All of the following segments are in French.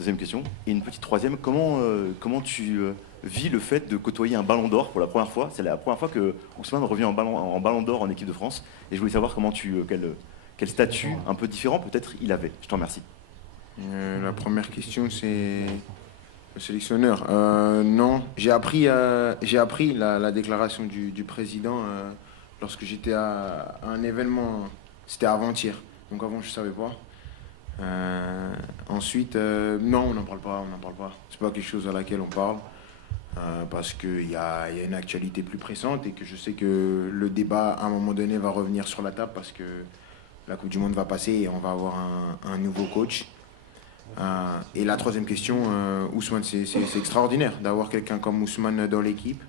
deuxième question. Et une petite troisième, comment tu vis le fait de côtoyer un ballon d'or pour la première fois? C'est la première fois que Ousmane revient en ballon d'or en équipe de France. Et je voulais savoir quel statut un peu différent peut-être il avait. Je te remercie. La première question, c'est le sélectionneur. Non, j'ai appris la déclaration du président lorsque j'étais à un événement. C'était avant-hier. Donc avant, je ne savais pas. Ensuite, non, on n'en parle pas, on n'en parle pas. C'est pas quelque chose à laquelle on parle parce qu'il y a une actualité plus pressante et que je sais que le débat à un moment donné va revenir sur la table parce que la Coupe du Monde va passer et on va avoir un nouveau coach. Et la troisième question, Ousmane, c'est extraordinaire d'avoir quelqu'un comme Ousmane dans l'équipe.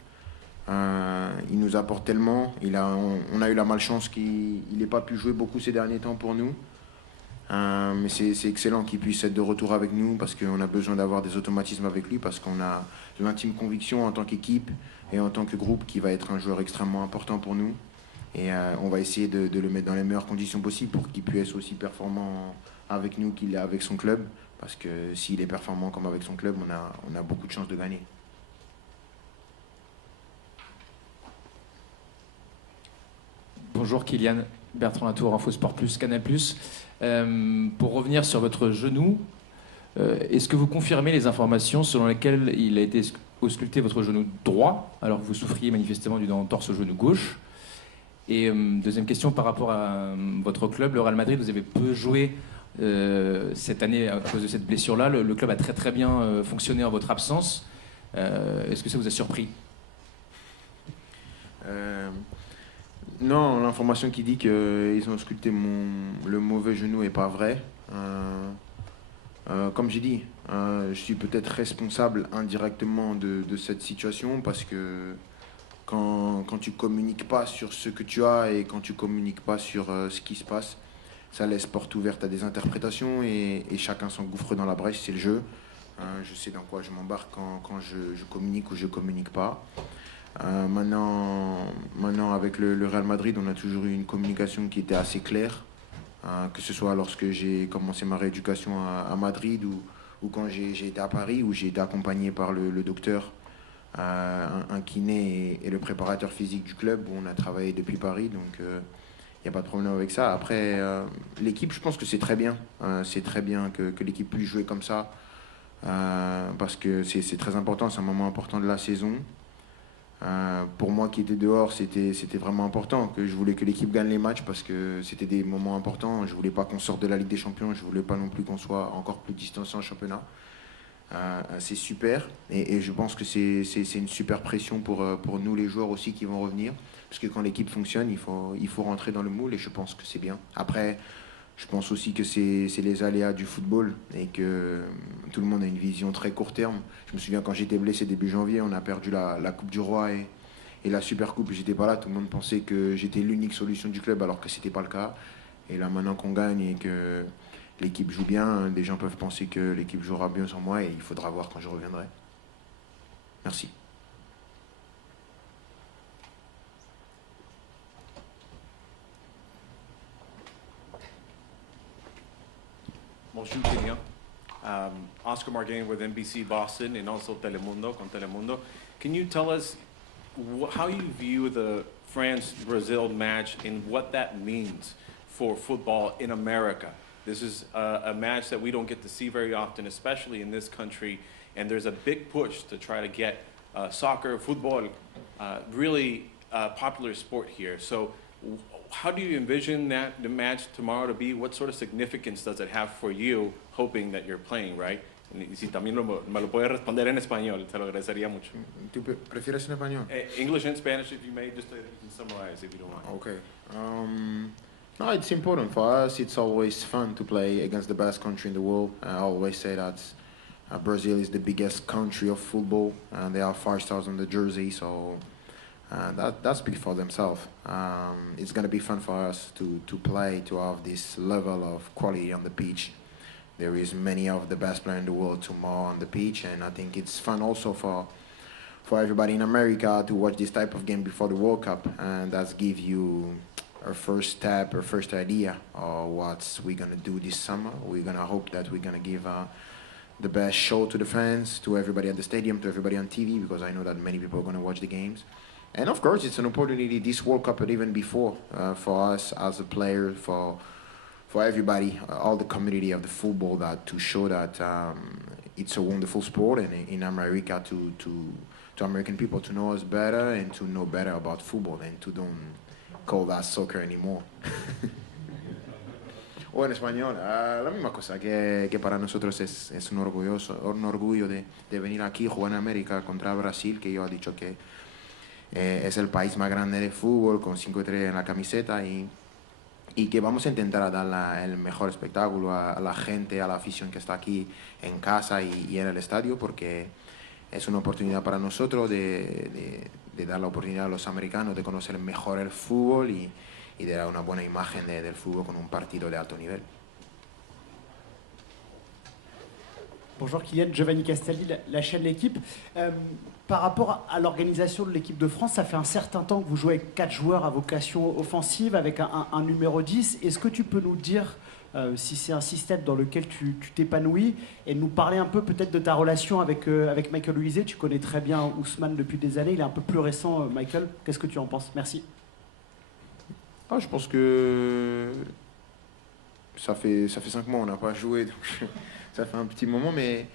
Il nous apporte tellement. On a eu la malchance qu'il n'ait pas pu jouer beaucoup ces derniers temps pour nous. Mais c'est excellent qu'il puisse être de retour avec nous parce qu'on a besoin d'avoir des automatismes avec lui parce qu'on a l'intime conviction en tant qu'équipe et en tant que groupe qu'il va être un joueur extrêmement important pour nous. Et on va essayer de le mettre dans les meilleures conditions possibles pour qu'il puisse être aussi performant avec nous qu'il est avec son club. Parce que s'il est performant comme avec son club, on a beaucoup de chances de gagner. Bonjour Kylian, Bertrand Latour, Info Sport Plus, Canal+. Pour revenir sur votre genou, est-ce que vous confirmez les informations selon lesquelles il a été ausculté votre genou droit, alors que vous souffriez manifestement du torse au genou gauche? Et deuxième question par rapport à votre club, le Real Madrid, vous avez peu joué cette année à cause de cette blessure-là. Le club a très très bien fonctionné en votre absence. Est-ce que ça vous a surpris? Non, l'information qui dit qu'ils ont ausculté le mauvais genou n'est pas vraie. Comme j'ai dit, je suis peut-être responsable indirectement de cette situation parce que quand tu communiques pas sur ce que tu as et quand tu communiques pas sur ce qui se passe, ça laisse porte ouverte à des interprétations et chacun s'engouffre dans la brèche, c'est le jeu. Je sais dans quoi je m'embarque quand je communique ou je communique pas. Maintenant, avec le Real Madrid, on a toujours eu une communication qui était assez claire, que ce soit lorsque j'ai commencé ma rééducation à Madrid ou quand j'ai été à Paris, où j'ai été accompagné par le docteur, un kiné et le préparateur physique du club, où on a travaillé depuis Paris, donc il n'y a pas de problème avec ça. Après, l'équipe, je pense que c'est très bien. C'est très bien que l'équipe puisse jouer comme ça, parce que c'est très important, c'est un moment important de la saison. Pour moi qui étais dehors, c'était vraiment important que je voulais que l'équipe gagne les matchs parce que c'était des moments importants. Je voulais pas qu'on sorte de la Ligue des Champions, je voulais pas non plus qu'on soit encore plus distancé en championnat. C'est super et je pense que c'est une super pression pour nous les joueurs aussi qui vont revenir parce que quand l'équipe fonctionne, il faut rentrer dans le moule et je pense que c'est bien. Après, je pense aussi que c'est les aléas du football et que tout le monde a une vision très court terme. Je me souviens quand j'étais blessé début janvier, on a perdu la Coupe du Roi et la Super Coupe. J'étais pas là, tout le monde pensait que j'étais l'unique solution du club alors que c'était pas le cas. Et là maintenant qu'on gagne et que l'équipe joue bien, des gens peuvent penser que l'équipe jouera bien sans moi et il faudra voir quand je reviendrai. Merci. Bonjour, Kylian. Oscar Margain with NBC Boston and also Telemundo, con Telemundo. Can you tell us how you view the France-Brazil match and what that means for football in America? This is a match that we don't get to see very often, especially in this country, and there's a big push to try to get soccer, football, really popular sport here. So how do you envision the match tomorrow to be? What sort of significance does it have for you, hoping that you're playing, right? Y si también me lo puede responder en español, te lo agradecería mucho. ¿Tú prefieres en español? English and Spanish, if you may, just to summarize, if you don't mind. Okay. No, it's important for us. It's always fun to play against the best country in the world. I always say that Brazil is the biggest country of football, and they have 5 stars on the jersey, so that speaks for themselves. It's going to be fun for us to play, to have this level of quality on the pitch. There is many of the best players in the world tomorrow on the pitch, and I think it's fun also for everybody in America to watch this type of game before the World Cup, and that gives you a first step, a first idea of what we're going to do this summer. We're going to hope that we're going to give the best show to the fans, to everybody at the stadium, to everybody on TV, because I know that many people are going to watch the games. And of course, it's an opportunity this World Cup, but even before, for us as a player, for everybody, all the community of the football, that to show that it's a wonderful sport, and in America to American people to know us better and to know better about football and to don't call that soccer anymore. O en español, la misma cosa, que para nosotros es un orgullo de venir aquí, jugar en América contra Brasil, que yo he dicho que es el país más grande de fútbol, con 5-3 en la camiseta, y que vamos a intentar dar el mejor espectáculo a la gente, a la afición que está aquí en casa y en el estadio, porque es una oportunidad para nosotros de dar la oportunidad a los americanos de conocer mejor el fútbol y de dar una buena imagen del fútbol con un partido de alto nivel. Bonjour Kylian, Giovanni Castelli, la chaîne L'équipe. Par rapport à l'organisation de l'équipe de France, ça fait un certain temps que vous jouez avec 4 joueurs à vocation offensive, avec un numéro 10. Est-ce que tu peux nous dire si c'est un système dans lequel tu t'épanouis, et nous parler un peu peut-être de ta relation avec Michael Olise? Tu connais très bien Ousmane depuis des années, il est un peu plus récent, Michael. Qu'est-ce que tu en penses? Merci. Je pense que ça fait 5 mois, on n'a pas joué, donc ça fait un petit moment, mais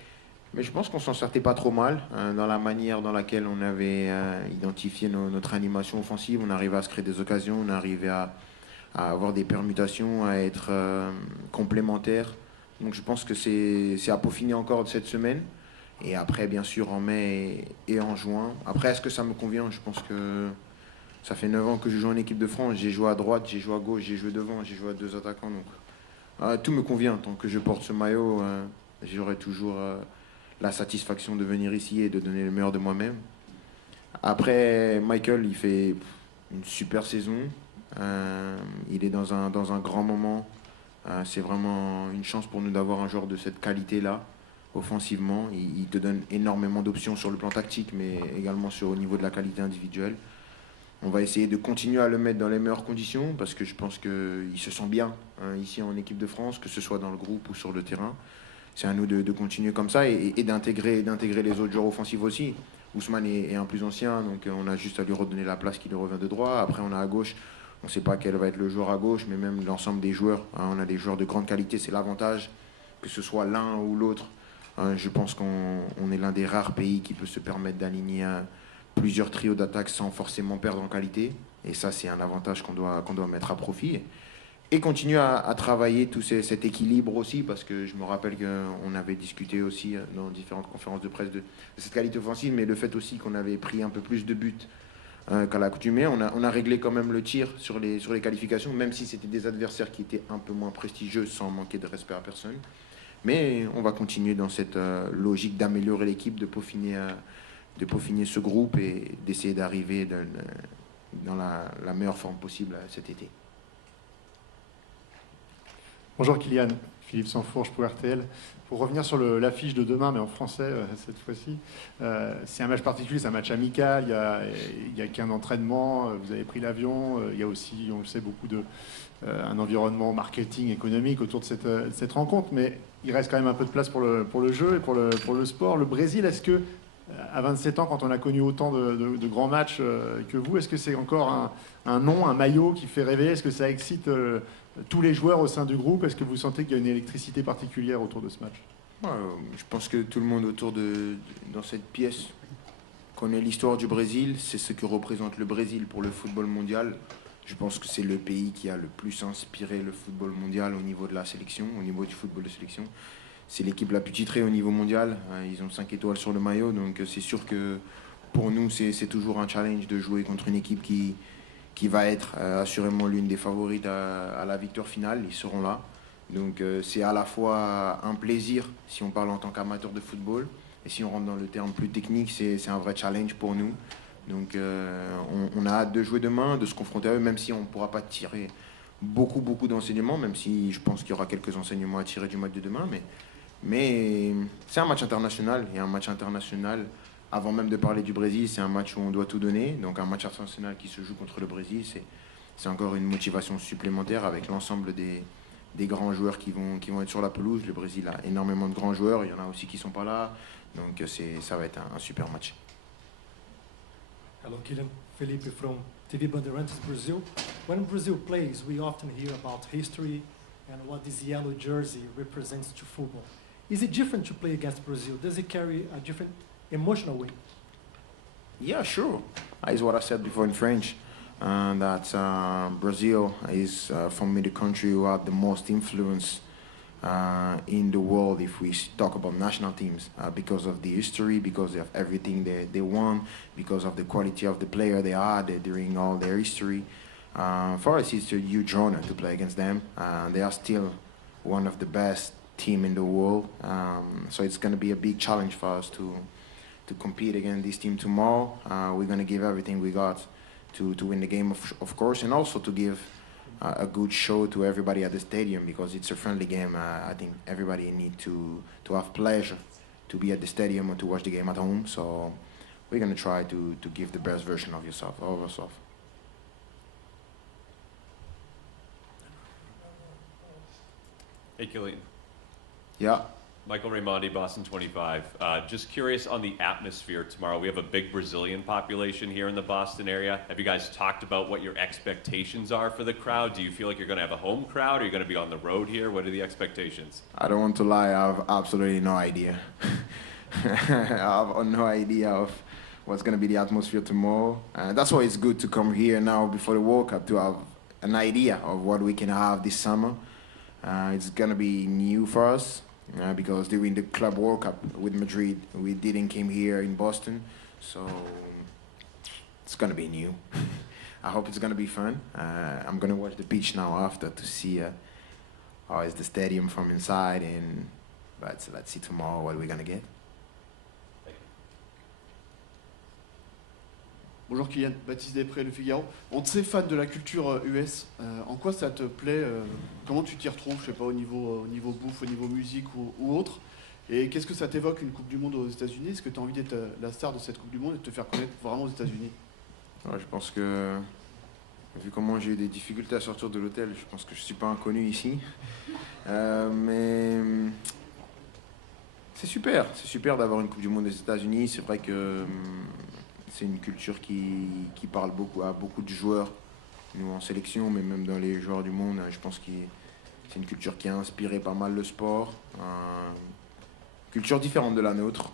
je pense qu'on s'en sortait pas trop mal dans la manière dans laquelle on avait identifié notre animation offensive. On arrivait à se créer des occasions, on arrivait à avoir des permutations, à être complémentaires. Donc je pense que c'est à peaufiner encore cette semaine. Et après, bien sûr, en mai et en juin. Après, est-ce que ça me convient? Je pense que ça fait 9 ans que je joue en équipe de France. J'ai joué à droite, j'ai joué à gauche, j'ai joué devant, j'ai joué à 2 attaquants. Donc tout me convient. Tant que je porte ce maillot, j'aurai toujours la satisfaction de venir ici et de donner le meilleur de moi-même. Après, Michael, il fait une super saison. Il est dans un grand moment. C'est vraiment une chance pour nous d'avoir un joueur de cette qualité-là, offensivement. Il te donne énormément d'options sur le plan tactique, mais également au niveau de la qualité individuelle. On va essayer de continuer à le mettre dans les meilleures conditions, parce que je pense qu'il se sent bien ici en équipe de France, que ce soit dans le groupe ou sur le terrain. C'est à nous de continuer comme ça et d'intégrer les autres joueurs offensifs aussi. Ousmane est un plus ancien, donc on a juste à lui redonner la place qui lui revient de droit. Après, on a à gauche. On ne sait pas quel va être le joueur à gauche, mais même l'ensemble des joueurs. On a des joueurs de grande qualité, c'est l'avantage, que ce soit l'un ou l'autre. Je pense qu'on est l'un des rares pays qui peut se permettre d'aligner plusieurs trios d'attaque sans forcément perdre en qualité. Et ça, c'est un avantage qu'on doit mettre à profit. Et continuer à travailler tout cet équilibre aussi, parce que je me rappelle qu'on avait discuté aussi dans différentes conférences de presse de cette qualité offensive, mais le fait aussi qu'on avait pris un peu plus de buts qu'à l'accoutumée. On a réglé quand même le tir sur les qualifications, même si c'était des adversaires qui étaient un peu moins prestigieux, sans manquer de respect à personne. Mais on va continuer dans cette logique d'améliorer l'équipe, de peaufiner ce groupe et d'essayer d'arriver dans la meilleure forme possible cet été. Bonjour Kylian, Philippe Sansfourche pour RTL. Pour revenir sur l'affiche de demain, mais en français cette fois-ci, c'est un match particulier, c'est un match amical, il n'y a qu'un entraînement, vous avez pris l'avion, il y a aussi, on le sait, beaucoup un environnement marketing, économique autour de cette rencontre, mais il reste quand même un peu de place pour le jeu et pour le sport. Le Brésil, est-ce que, à 27 ans, quand on a connu autant de grands matchs que vous, est-ce que c'est encore un nom, un maillot qui fait rêver? Est-ce que ça excite tous les joueurs au sein du groupe? Est-ce que vous sentez qu'il y a une électricité particulière autour de ce match? Je pense que tout le monde dans cette pièce connaît l'histoire du Brésil. C'est ce que représente le Brésil pour le football mondial. Je pense que c'est le pays qui a le plus inspiré le football mondial au niveau de la sélection, au niveau du football de sélection. C'est l'équipe la plus titrée au niveau mondial. Ils ont 5 étoiles sur le maillot, donc c'est sûr que pour nous, c'est toujours un challenge de jouer contre une équipe qui va être assurément l'une des favorites à la victoire finale. Ils seront là. Donc c'est à la fois un plaisir, si on parle en tant qu'amateur de football, et si on rentre dans le terme plus technique, c'est un vrai challenge pour nous. Donc on a hâte de jouer demain, de se confronter à eux, même si on ne pourra pas tirer beaucoup d'enseignements, même si je pense qu'il y aura quelques enseignements à tirer du match de demain. Mais c'est un match international, et un match international, avant même de parler du Brésil, c'est un match où on doit tout donner. Donc un match international qui se joue contre le Brésil, c'est encore une motivation supplémentaire avec l'ensemble des des grands joueurs qui vont être sur la pelouse. Le Brésil a énormément de grands joueurs, il y en a aussi qui ne sont pas là. Donc ça va être un super match. Hello, Kylian. Felipe from TV Bandeirantes, Brazil. When Brazil plays, we often hear about history and what this yellow jersey represents to football. Is it different to play against Brazil? Does it carry a different emotional weight? Yeah, sure. Is what I said before in French. That Brazil is, for me, the country who had the most influence in the world if we talk about national teams, because of the history, because of everything they won, because of the quality of the player they had during all their history. For us, it's a huge honor to play against them. They are still one of the best team in the world, so it's going to be a big challenge for us to compete against this team tomorrow. We're going to give everything we got to win the game, of course, and also to give a good show to everybody at the stadium, because it's a friendly game. I think everybody need to have pleasure to be at the stadium or to watch the game at home. So we're going to try to give the best version of ourselves. Hey, Kylian. Yeah. Michael Raimondi, Boston 25. Just curious on the atmosphere tomorrow. We have a big Brazilian population here in the Boston area. Have you guys talked about what your expectations are for the crowd? Do you feel like you're going to have a home crowd? Are you going to be on the road here? What are the expectations? I don't want to lie, I have absolutely no idea. I have no idea of what's going to be the atmosphere tomorrow. That's why it's good to come here now before the World Cup to have an idea of what we can have this summer. It's going to be new for us. Because during the Club World Cup with Madrid, we didn't came here in Boston, so it's gonna be new. I hope it's gonna be fun. I'm gonna watch the pitch now after to see how is the stadium from inside, but let's see tomorrow what we're gonna get. Bonjour Kylian, Baptiste Després, Le Figaro. On te sait fan de la culture US. En quoi ça te plaît Comment tu t'y retrouves, je sais pas, au niveau bouffe, au niveau musique ou autre? Et qu'est-ce que ça t'évoque une Coupe du Monde aux États-Unis? Est-ce que tu as envie d'être la star de cette Coupe du Monde et de te faire connaître vraiment aux États-Unis? Ouais, je pense que, vu comment j'ai eu des difficultés à sortir de l'hôtel, je pense que je suis pas inconnu ici. Mais c'est super d'avoir une Coupe du Monde aux États-Unis. C'est vrai que c'est une culture qui parle beaucoup à beaucoup de joueurs, nous en sélection, mais même dans les joueurs du monde. Je pense que c'est une culture qui a inspiré pas mal le sport. Culture différente de la nôtre,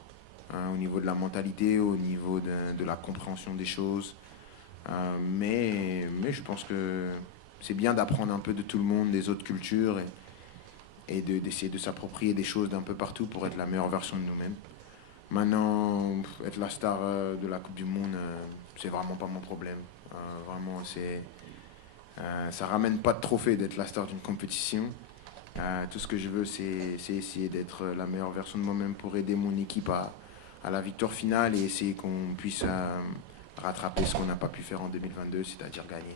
au niveau de la mentalité, au niveau de la compréhension des choses. Mais je pense que c'est bien d'apprendre un peu de tout le monde, des autres cultures, et d'essayer de s'approprier des choses d'un peu partout pour être la meilleure version de nous-mêmes. Maintenant, être la star de la Coupe du Monde, c'est vraiment pas mon problème. Vraiment, ça ramène pas de trophée d'être la star d'une compétition. Tout ce que je veux, c'est essayer d'être la meilleure version de moi-même pour aider mon équipe à la victoire finale et essayer qu'on puisse rattraper ce qu'on n'a pas pu faire en 2022, c'est-à-dire gagner.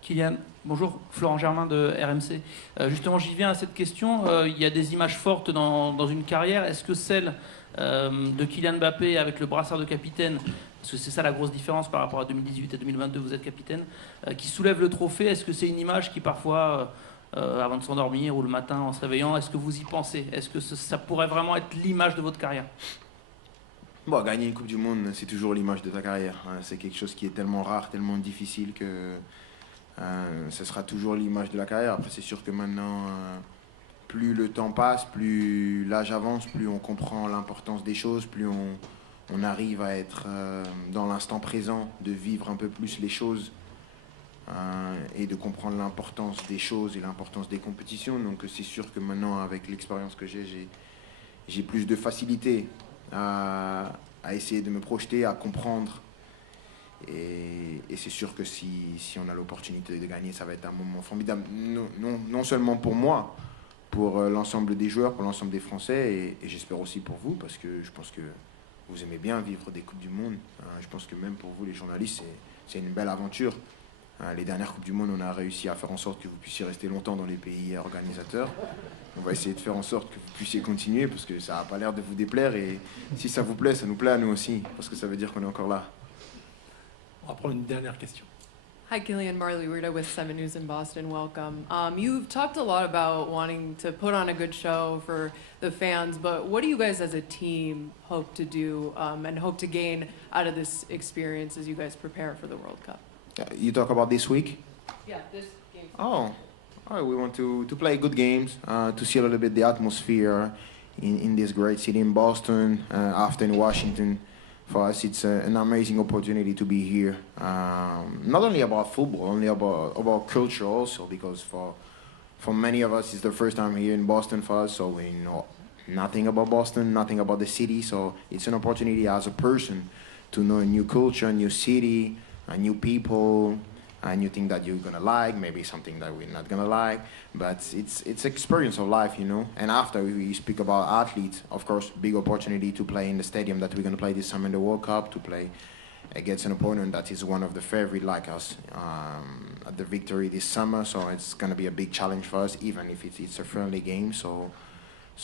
Kylian, bonjour, Florent Germain de RMC. Justement, j'y viens à cette question. Il y a des images fortes dans une carrière. Est-ce que celle de Kylian Mbappé avec le brassard de capitaine, parce que c'est ça la grosse différence par rapport à 2018 et 2022, vous êtes capitaine, qui soulève le trophée, est-ce que c'est une image qui parfois, avant de s'endormir ou le matin en se réveillant, est-ce que vous y pensez? Est-ce que ça pourrait vraiment être l'image de votre carrière? Bon, gagner une Coupe du Monde, c'est toujours l'image de ta carrière. C'est quelque chose qui est tellement rare, tellement difficile que ce sera toujours l'image de la carrière. Après, c'est sûr que maintenant, plus le temps passe, plus l'âge avance, plus on comprend l'importance des choses, plus on arrive à être dans l'instant présent, de vivre un peu plus les choses et de comprendre l'importance des choses et l'importance des compétitions. Donc c'est sûr que maintenant, avec l'expérience que j'ai plus de facilité à essayer de me projeter, à comprendre. Et c'est sûr que si on a l'opportunité de gagner, ça va être un moment formidable, non seulement pour moi, pour l'ensemble des joueurs, pour l'ensemble des Français, et j'espère aussi pour vous, parce que je pense que vous aimez bien vivre des Coupes du Monde. Je pense que même pour vous, les journalistes, c'est une belle aventure. Les dernières Coupes du Monde, on a réussi à faire en sorte que vous puissiez rester longtemps dans les pays organisateurs. On va essayer de faire en sorte que vous puissiez continuer, parce que ça n'a pas l'air de vous déplaire, et si ça vous plaît, ça nous plaît à nous aussi, parce que ça veut dire qu'on est encore là. On va prendre une dernière question. Hi, Killian, Marley Rita with 7 News in Boston. Welcome. You've talked a lot about wanting to put on a good show for the fans, but what do you guys as a team hope to do and hope to gain out of this experience as you guys prepare for the World Cup? You talk about this week? Yeah, this game. Oh, we want to play good games, to see a little bit the atmosphere in this great city in Boston, after in Washington. For us, it's an amazing opportunity to be here. Not only about football, only about culture also, because for many of us, it's the first time here in Boston for us, so we know nothing about Boston, nothing about the city. So it's an opportunity as a person to know a new culture, a new city, a new people, a new thing that you're gonna like, maybe something that we're not gonna like, but it's experience of life, you know. And after we speak about athletes, of course, big opportunity to play in the stadium that we're gonna play this summer in the World Cup, to play against an opponent that is one of the favorite like us at the victory this summer. So it's gonna be a big challenge for us, even if it's a friendly game. So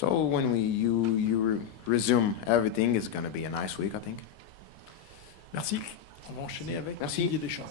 when you resume everything, it's gonna be a nice week, I think. Merci. On va enchaîner avec Merci. Didier Deschamps.